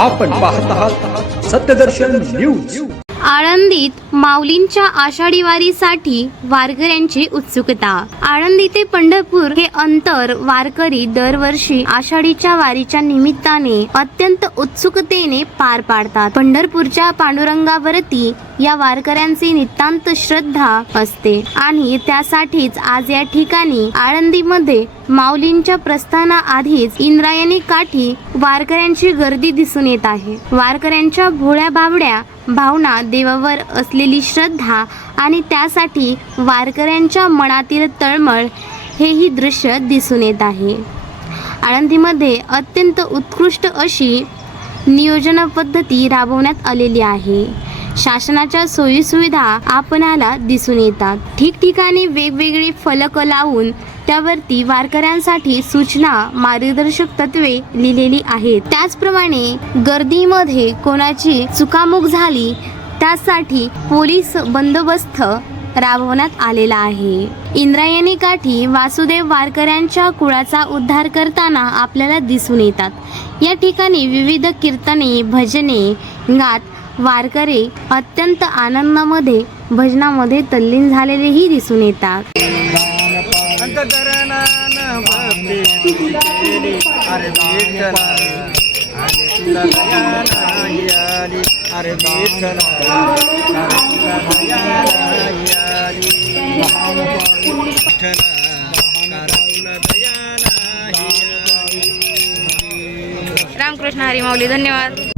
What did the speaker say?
आपण पाहत आहात सत्यदर्शन न्यूज आळंदीत माऊलींच्या आषाढी वारीसाठी वारकऱ्यांची उत्सुकता. आळंदी ते पंढरपूर हे अंतर वारकरी दरवर्षी आषाढीच्या वारीच्या निमित्ताने अत्यंत उत्सुकतेने पार पाडतात. पंढरपूरच्या पांडुरंगावरती या वारकऱ्यांची नितांत श्रद्धा असते आणि त्यासाठीच आज या ठिकाणी आळंदीमध्ये माऊलींच्या प्रस्थानाआधीच इंद्रायणी काठी वारकऱ्यांची गर्दी दिसून येत आहे. वारकऱ्यांच्या भोळ्या बावड्या भावना देवावर असली असलेली श्रद्धा आणि त्यासाठी वारकऱ्यांच्या मनातील तळमळ हेही दृश्य दिसून येत आहे. आळंदीमध्ये अत्यंत उत्कृष्ट अशी नियोजन पद्धती राबवण्यात आलेली आहे. शासनाच्या सोयीसुविधा आपणाला दिसून येतात. ठिकठिकाणी वेगवेगळी फलक लावून त्यावरती वारकऱ्यांसाठी सूचना मार्गदर्शक तत्वे लिहिलेली आहेत. त्याचप्रमाणे गर्दीमध्ये कोणाची चुकामुक झाली त्यासाठी पोलीस बंदोबस्त राबवण्यात आलेला आहे. इंद्रायणी काठी वासुदेव वारकऱ्यांच्या कुळाचा उद्धार करताना आपल्याला दिसून येतात. या ठिकाणी विविध कीर्तने भजने गात वारकरी अत्यंत आनंदामध्ये भजनामध्ये तल्लीन झालेलेही दिसून येतात. रामकृष्ण हरी माऊली धन्यवाद.